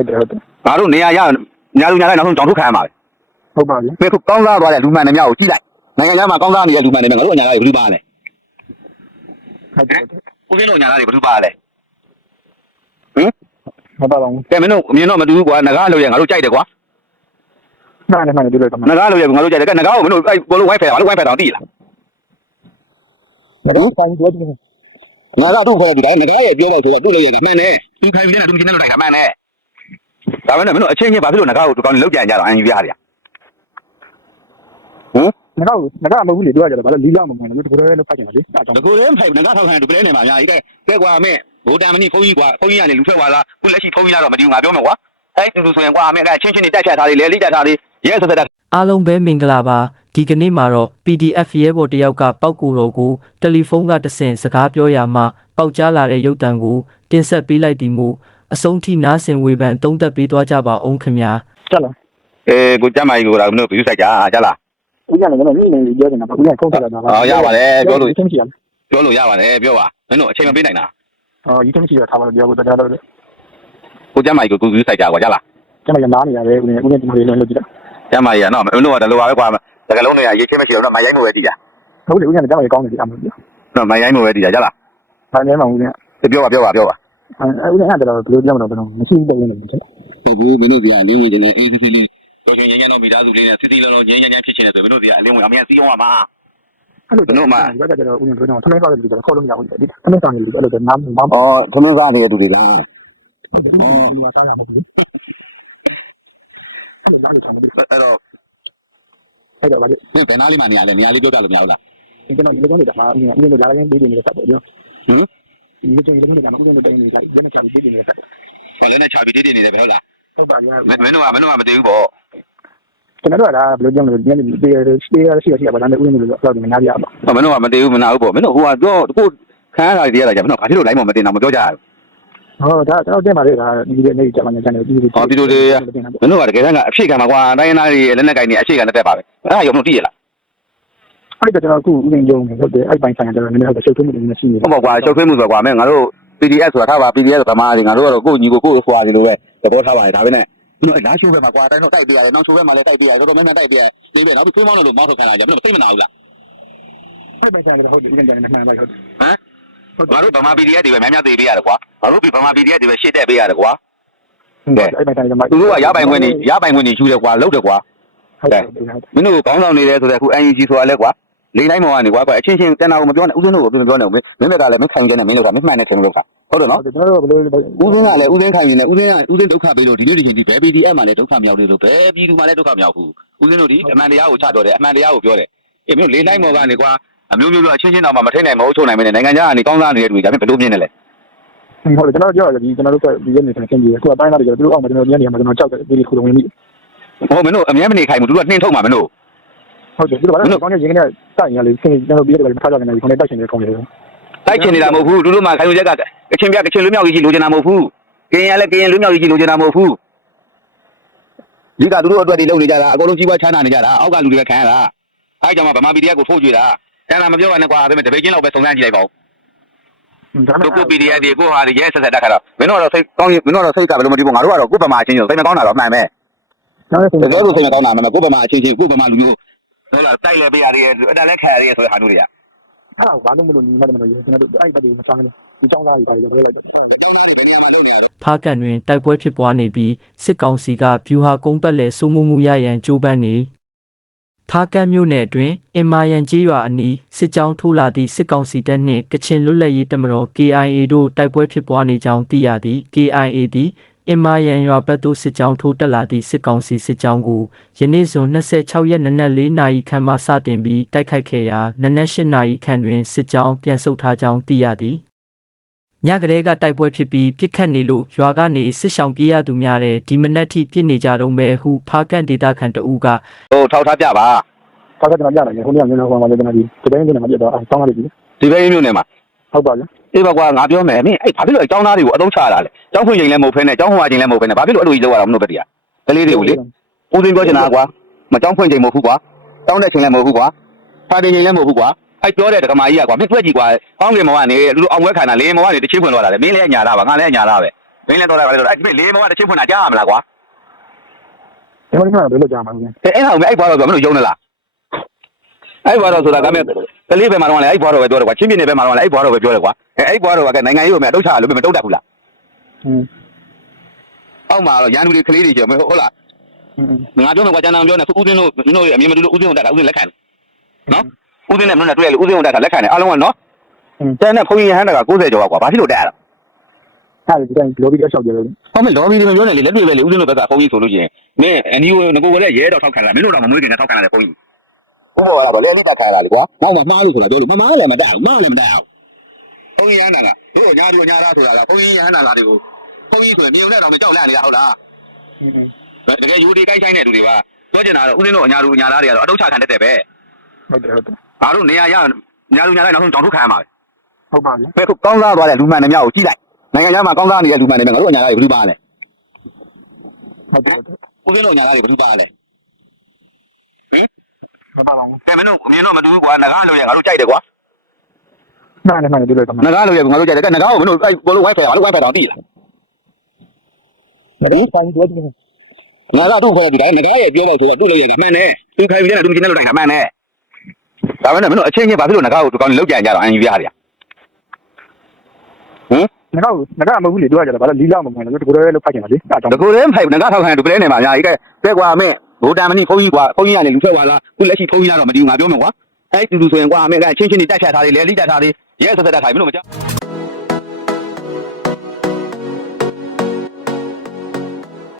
ဟုတ်တယ်ဟုတ်တယ်ငါတို့နေရာရညာလူညာလိုက်နောက်ဆုံးတောင်ထုတ်ခံရမှာပဲဟုတ်ပါပြီမင်းခုကောင်းစားသွားတဲ့လူမှန်တွေများကိုကြည့်လိုက်နိုင်ငံခြားမှာကောင်းစားနေတဲ့လူမှန်တွေများငါတို့ညာလိုက်ဘယ်သူပါလဲဟုတ်တယ်ဟုတ်တယ်ဦးကင်းတို့ညာလိုက်ဘယ်သူပါလဲမပါပါဘူးကဲမင်းတို့အမြင်တော့မတူဘူးကွာငကားလို့ရငါတို့ကြိုက်တယ်ကွာနားနဲ့မှန်တယ်ပြောလိုက်ပါမယ်ငကားလို့ရငါတို့ကြိုက်တယ်ကဲငကားကိုမင်းတို့အဲ့ကိုလို wifi ငါတို့ wifi တောင်တည်လားမတော်ပေါင်းပြောတယ်ငါကတော့ခေါ်တယ်ဒါငကားရဲ့ပြောပါဆိုတော့သူ့လို့ရမှန်တယ်သူခိုင်ပြီးတဲ့လူချင်းနဲ့လို့လိုက်တာမှန်တယ် ဒါပေမဲ့မင်းတို့အချင်းချင်းဘာဖြစ်လို့ငကားကိုဒီကောင်လောက်ကြံကြတော့အန်ယူရရဟမ်ငါကငါကမဟုတ်ဘူးလေပြောကြတယ်ဘာလို့လီလာမမလို့ဒီလိုလည်းဖတ်ကြတယ်လေအဲ့ကြောင့်တကူလည်းဖိုင်ငကားထောက်ခံတူပလဲနေမှာအများကြီးကဲကဲကွာမင်းဘိုးတန်မကြီးဖုန်းကြီးကွာဖုန်းကြီးကနေလူထွက်သွားလားခုလက်ရှိဖုန်းကြီးလာတော့မတည်ဘူးငါပြောမယ်ကွာအဲ့တူတူဆိုရင်ကွာမင်းကချင်းချင်းနေတက်ချက်ထားလေးလဲလိတက်ထားလေးရဲဆက်ဆက်အားလုံးပဲမင်္ဂလာပါဒီကနေ့မှာတော့ PDF ရဲဘော်တယောက်ကပောက်ကူတော်ကိုတယ်လီဖုန်းကတဆင့်စကားပြောရမှပောက်ကြားလာတဲ့ရုပ်တံကိုတင်ဆက်ပေးလိုက်သည်မို့ အဆုံးထိနားဆင်ဝေဖန်သုံးသပ်ပေးသွားကြပါအောင်ခင်ဗျာတက်လားအေးကိုကြမ်းမာကြီးကိုဒါမင်းတို့ဘယူဆိုင်ကြကြလားဦးရလည်းလည်းနေနေပြောနေတာဦးရခုတ်တာလားအော်ရပါတယ်ပြောလို့ချင်းချီရပြောလို့ရပါတယ်ပြောပါမင်းတို့အချိန်မပေးနိုင်တာအော်ယူချင်းချီရထားပါလို့ပြောလို့တရားတော့ကိုကြမ်းမာကြီးကိုကိုဘယူဆိုင်ကြကွာကြလားကျွန်တော်ရနားနေရတယ်ဦးရဦးရဒီလိုလေးလုပ်ကြည့်တာကြမ်းမာကြီးကနော်မင်းတို့ကဒါလိုပါပဲကွာတကလုံးတွေကရေးချင်းမရှိတော့မရိုင်းမို့ပဲတည်ကြဟုတ်တယ်ဦးရလည်းတောင်းရကောင်းတယ်ဒီအမှန်ပြောနော်မရိုင်းမို့ပဲတည်ကြကြလားဘာလဲမှဦးရပြောပါပြောပါပြောပါ အဲဦးရအဲ့ဒါတော့ဘယ်လိုပြောမလို့ဘယ်လိုမရှိဘူးတဲ့နေတယ်ဟုတ်ဘူးမင်းတို့ဒီအလင်းဝင်နေအေးစစ်စစ်လေးတို့ချင်းညံ့ညံ့တော့မိသားစုလေးနဲ့စစ်စစ်လုံးလုံးညံ့ညံ့ညံ့ဖြစ်ချင်တယ်ဆိုမင်းတို့ဒီအလင်းဝင်အမြန်စီးအောင်ပါအဲ့လိုတော့ဘာကြတော့ဦးရတို့တော့ထမင်းစားတယ်လို့ခေါ်လို့မရဘူးဒီထမင်းစားတယ်လို့အဲ့လိုနားမမအော်သမင်းစားနေတဲ့သူတွေလားဟုတ်တယ်ဒီကစားရမှာဘူးအဲ့လိုလားလို့ဆမ်းတယ်အဲ့တော့အဲ့တော့ဗာလေဒီဘယ်နားလေးမှနေရလဲနေရာလေးပြောပြလို့မရဘူးလားကျွန်တော်ဒီလိုနေတာမှာဦးရဦးရလာရင်ပြီးနေတယ်ဆက်တယ်ပြောဟင် ဒီချိန်လုံးနေတာမှာဦးရတို့တိုင်းနေလိုက်ရနေချပြီးပြီးနေတယ်ဆက်ဟောလည်းနဲ့ခြာပြီးတည်တည်နေတယ်ပဲဟုတ်လားဟုတ်ပါရဲ့မင်းတို့ကမင်းတို့ကမတည်ဘူးပေါ့ကျွန်တော်တို့ကဘယ်လိုပြောမလဲဒီနေ့ဒီဒီရရှိရရှိပါလားဦးရတို့လောက်တော့မနာပြပါ။မင်းတို့ကမတည်ဘူးမနာဘူးပေါ့။မင်းတို့ဟိုကတော့ကိုခံရတာတွေရတာကြမင်းတို့ဘာဖြစ်လို့လိုက်မမတင်တာမပြောကြဘူးဟောဒါတော့တင်ပါလေဒါဒီနေ့နေ့ကြာမှကြာနေဒီ။ဟောဒီလိုတွေမင်းတို့ကတကယ်တမ်းကအဖြစ်ခံမှာကွာတိုင်းသားတွေလက်နဲ့ကိုင်နေအရှိခံတက်ပါပဲ။အဲ့ဒါရောမလို့တည်ရလား အဲ့ဒါကျွန်တော်အခုဦးရင်းကြုံဟုတ်တယ်အဲ့ပိုင်းဆိုင်ကတော့နည်းနည်းတော့ရှုပ်ထွေးမှုတွေမရှိဘူး။ဟုတ်ပါကွာရှုပ်ခွေးမှုဆိုကွာမင်းငါတို့ PDF ဆိုတာထားပါ PDF ဆိုတာမားတွေငါတို့ကတော့ကိုညီကိုကိုဟွာဒီလိုပဲသဘောထားပါတယ်ဒါပဲနဲ့မင်းတို့လာရှိုးပဲမှာကွာတိုင်းတော့တိုက်ပြရတယ်နောက်ရှိုးပဲမှာလည်းတိုက်ပြရတယ်တော်တော်များများတိုက်ပြရတယ်ဒီပဲနောက်ပြီးသွေးမောင်းလို့မောင်းထုတ်ခံလာကြမင်းတို့သိမနာဘူးလားအဲ့ပိုင်းဆိုင်ကတော့ဟုတ်တယ်ဦးရင်းကြနေမှန်ပါဟုတ်တယ်။ငါတို့ဗမာ PDF တွေပဲများများသိပေးရတယ်ကွာ။ငါတို့ဒီဗမာ PDF တွေပဲရှေ့တက်ပေးရတယ်ကွာအဲ့ပိုင်းဆိုင်ကမှ။သူတို့ကရပိုင်ခွင့်တွေရပိုင်ခွင့်တွေယူတယ်ကွာလုပ်တယ်ကွာဟုတ်တယ်မင်းတို့ကောင်းဆောင်နေတယ်ဆိုတော့အခု NUG ဆိုတာလဲကွာ လိမ့်တိုင်းမောင်ကနေကွာကွာအချင်းချင်းတန်တာကိုမပြောနဲ့ဦးစင်းတို့ကိုပြောနေဦးမင်းမင်းဘက်ကလည်းမင်းခိုင်ကျတဲ့မင်းတို့ကမင်းမှန်တဲ့ထင်လို့ကဟုတ်တယ်နော်ကျွန်တော်တို့ဘယ်လိုဦးစင်းကလည်းဦးစင်းခိုင်နေတယ်ဦးစင်းကဦးစင်းဒုက္ခပေးလို့ဒီနေ့ဒီချိန်ဒီဘယ် PDF မှာလည်းဒုက္ခမြောက်တယ်လို့ဘယ်ပြည်သူမှာလည်းဒုက္ခမြောက်ဘူးဦးစင်းတို့ဒီအမှန်တရားကိုချတော်တယ်အမှန်တရားကိုပြောတယ်အေးမင်းတို့လိမ့်တိုင်းမောင်ကနေကွာအမျိုးမျိုးပြောအချင်းချင်းတော့မှမထိနိုင်မဟုတ်ချုံနိုင်မင်းနိုင်ငံခြားကနေကောင်းစားနေတဲ့လူတွေဒါပေမဲ့ဘယ်လိုမြင်နေလဲဟုတ်တယ်ကျွန်တော်ပြောရတယ်ဒီကျွန်တော်တို့ကဒီရက်နေဆင်းပြေခုအပိုင်းသားတွေကျွန်တော်တို့အောင်ကျွန်တော်ညနေမှာကျွန်တော်ကြောက်တယ်ဒီခုလုံးဝင်ပြီဟိုမင်းတို့အမြဲမနေခိုင်ဘူးသူတို့ကနှင်းထုတ်မှာမင်းတို့ ဟုတ်တယ်ဒီလိုပါတော့ကောင်းတဲ့ရင်ကနေတိုင်ရလေဆင်းကျွန်တော်ပြီးရတယ်မထားကြနေဘူးခေါင်းနဲ့တိုက်ရှင်နေခေါင်းလေးတိုက်ချင်နေတာမဟုတ်ဘူးသူတို့မှခိုင်ယူချက်ကကချင်းပြကချင်းလူမျိုးကြီးလိုချင်တာမဟုတ်ဘူးကရင်ရလည်းကရင်လူမျိုးကြီးလိုချင်တာမဟုတ်ဘူးဒီကသူတို့အတွက်တွေလုပ်နေကြတာအကုန်လုံးကြီးပွားချမ်းသာနေကြတာအောက်ကလူတွေပဲခံရတာအဲကြောင့်မှဗမာပြည်တရားကိုထိုးကြွေတာတန်တာမပြောရနဲ့ကွာဒါပေမဲ့တပိတ်ချင်းလောက်ပဲစုံစမ်းကြည့်လိုက်ပါဦးဒါမှတို့ကို PDF တွေကိုဟာတွေရဲဆက်ဆက်တက်ခါတော့မင်းတို့ကတော့စိတ်ကောင်းရင်မင်းတို့ကတော့စိတ်ကဘယ်လိုမတည်ဘူးငါတို့ကတော့ကိုယ်ဗမာအချင်းချင်းစိတ်မကောင်းတာတော့မှန်ပဲကျွန်တော်တကယ်လို့စိတ်မကောင်းတာမှန်ပဲကိုယ်ဗမာအချင်းချင်းကိုယ်ဗမာလူမျိုး ဟုတ်လားတိုက်လဲပေးရတဲ့အဲ့ဒါလည်းခံရတဲ့ဆိုတဲ့ဟာတို့တွေကအာဘာလို့မလို့ညီမတို့မလို့ကျွန်တော်တို့အဲ့ဘက်ဒီမဆောင်ဘူးဒီကြောင်းသားတွေပါပြောလိုက်တယ်ကျောင်းသားတွေဘယ်နေရာမှာလုပ်နေရလဲဖားကန်တွင်တိုက်ပွဲဖြစ်ပွားနေပြီးစစ်ကောင်စီကဗျူဟာကုန်းပတ်လည်စိုးမိုးမှုရရန်ကြိုးပမ်းနေဖားကန်မြို့နယ်အတွင်းအင်မာယန်ကြီးရွာအနီးစစ်ကြောင်းထိုးလာသည့်စစ်ကောင်စီတပ်နှင့်ကချင်လွတ်လပ်ရေးတပ်မတော် KIA တို့တိုက်ပွဲဖြစ်ပွားနေကြောင်းသိရသည် KIA သည် အင်မာယန်ရွာဘက်သို့စစ်ကြောင်းထိုးတက်လာသည့်စစ်ကောင်စီစစ်ကြောင်းကိုယနေ့ဇွန်26ရက်နနက်4နာရီခန့်မှစတင်ပြီးတိုက်ခိုက်ခဲ့ရာနနက်8နာရီခန့်တွင်စစ်ကြောင်းပြန်ဆုတ်ထားကြောင်းသိရသည်ညကလေးကတိုက်ပွဲဖြစ်ပြီးပြစ်ခတ်နေလို့ရွာကနေစစ်ဆောင်ပြေးရသူများတဲ့ဒီမနက်ထိပြစ်နေကြတော့မယ်ဟုဖားကန်ဒေတာခန်တအူးကဟိုထောက်ထားပြပါဆောက်ကကျွန်တော်ပြတယ်ခုနကကျွန်တော်ဟိုမှာလည်းကျွန်တော်ဒီဒီတိုင်းကနေမှပြတော့ဆောင်းလိုက်ပြီဒီဘက်မျိုးနေမှာဟုတ်ပါလား အေးပါကွာငါပြောမယ်မင်းအဲ့ဘာဖြစ်လို့အကျောင်းသားတွေကိုအသုံးချရတာလဲကျောင်းဖွင့်ချိန်လည်းမဟုတ်ဖ ೇನೆ ကျောင်းဟွာချိန်လည်းမဟုတ်ဖ ೇನೆ ဘာဖြစ်လို့အဲ့လိုကြီးလုပ်ရတာမလို့ပဲတရားကလေးတွေကိုလေဦးစင်းပြောချင်တာကွာမကြောင်းဖွင့်ချိန်မဟုတ်ဘူးကွာတောင်းတဲ့ချိန်လည်းမဟုတ်ဘူးကွာဖာတင်ချိန်လည်းမဟုတ်ဘူးကွာအဲ့ပြောတဲ့ဒကမာကြီးကကွာမင်းတွေ့ကြည့်ကွာကောင်းကင်မောင်ကနေလူလူအောင်ဝဲခံတာလေမောင်ကနေတချင်းဖွင့်သွားတာလေမင်းလည်းညာတာပါငါလည်းညာတာပဲမင်းလည်းတော့တာပါလေတော့အဲ့လေးမောကတစ်ချင်းဖွင့်တာကြားရမလားကွာဒီမှာကတော့ဘယ်လိုကြာမှာလဲအဲအဲ့ဟာကိုအဲ့ဘွားတော့ဆိုမင်းတို့ယုံနေလားအဲ့ဘွားတော့ဆိုတာကမဲ့ ကလေးပဲမှာတော့လည်းအဲ့ဘွားတော်ပဲပြောတယ်ကွာချင်းပြင်းနေပဲမှာတော့လည်းအဲ့ဘွားတော်ပဲပြောတယ်ကွာအဲအဲ့ဘွားတော်ကနိုင်ငံရေးကိုမအတုတ်ချလို့မတုတ်တတ်ဘူးလားအောက်မှာတော့ရန်သူတွေကလေးတွေကြော်မဟုတ်လားငါပြောမယ်ကွာကျန်တာပြောနေခုဦးသိန်းတို့တို့အမြင်မတူလို့ဦးသိန်းကိုတတ်တာဦးသိန်းလက်ခံနော်ဦးသိန်းနဲ့မင်းတို့တွေ့ရလို့ဦးသိန်းကိုတတ်တာလက်ခံတယ်အားလုံးကနော်တန်းနဲ့ဘုံရင်ဟန်တက90ကျော်ပါကွာဘာဖြစ်လို့တက်ရတာဟာဒီတိုင်း lobby ရောက်ရောက်ကြတယ်ဟုတ်မယ် lobby တွေမပြောနဲ့လေလက်တွေ့ပဲလေဦးသိန်းတို့ဘက်ကဘုံကြီးဆိုလို့ရှိရင်မင်းအနီးကိုငကိုကလည်းရဲတော်ထောက်ခံလာမင်းတို့တော့မမွေးခင်ကထောက်ခံလာတယ်ဘုံကြီး ဥပ္ပါတော့ဗလေအလိတက်ခံလာလေကွာနောက်မှမှားလို့ဆိုတာပြောလို့မမှားလည်းမတက်ဘူးမှားလည်းမတက်အောင်ဘုန်းကြီးရဟန်းတကတို့ညာတို့ညာသားဆိုတာကဘုန်းကြီးရဟန်းတကတွေကိုဘုန်းကြီးဆိုရင်မြုံနဲ့တော့မကြောက်လန့်နေတာဟုတ်လားอืมတကယ်ယူဒီကိုက်ဆိုင်တဲ့လူတွေပါပြောချင်တာတော့ဦးသိန်းတို့အညာတို့ညာသားတွေကတော့အတုတ်ချခံတတ်တယ်ပဲဟုတ်တယ်ဟုတ်တယ်ငါတို့နေရာရညာလူညာလိုက်နောက်ဆုံးတောင်ထုတ်ခံရမှာပဲဟုတ်ပါပြီဘယ်ခုကောင်းစားသွားတဲ့လူမှန်တွေများကိုကြည့်လိုက်နိုင်ငံခြားမှာကောင်းစားနေတဲ့လူမှန်တွေများငါတို့ညာသားတွေဘယ်သူပါလဲဟုတ်တယ်ဟုတ်တယ်ဦးဇင်းတို့ညာသားတွေဘယ်သူပါလဲ မပါပါဘူးကဲမင်းတို့အမြင်တော့မတူဘူးကွာငကားလို့ရငါတို့ကြိုက်တယ်ကွာနားနေမှလည်းဒီလိုတော့မှာငကားလို့ရငါတို့ကြိုက်တယ်ကဲငကားကိုမင်းတို့အဲ့ဘောလုံး wifi ငါတို့ wifi တောင်သိလားဒါတော့ဆိုင်တော့ဒီငါတော့သူ့ခေါ်တယ်ဒီတိုင်းငကားရဲ့ပြောပါဆိုတော့သူ့လို့ရကမှန်တယ်သူခိုင်ပြီးတဲ့သူမကျင်းတဲ့လို့တိုင်းမှန်တယ်ဒါမဲ့မင်းတို့အချင်းချင်းဘာဖြစ်လို့ငကားကိုဒီကောင်လောက်ကြံကြတော့အန်ယူပြရတယ်ဟမ်ငါကငါကမဟုတ်ဘူးလေတို့ကကြတယ်ဗါလီလာမမှန်ဘူးတကူရဲလို့ဖတ်ကြတယ်လေအဲ့တော့တကူတည်းဖိုင်ငကားထောက်ခံဒုပလဲနေမှာညာကြီးကဲပဲကွာမင်း ဘိုးတန်မနီဖုန်းကြီးကွာဖုန်းကြီးကနေလူထွက်သွားလားခုလက်ရှိဖုန်းကြီးကတော့မတည်ဘူးငါပြောမယ်ကွာအဲ့တူတူဆိုရင်ကွာမင်းကချင်းချင်းနေတက်ဖြတ်ထားတယ်လေလိတက်ထားတယ်ရဲဆက်ဆက်တက်ခိုင်မင်းတို့မကြောက်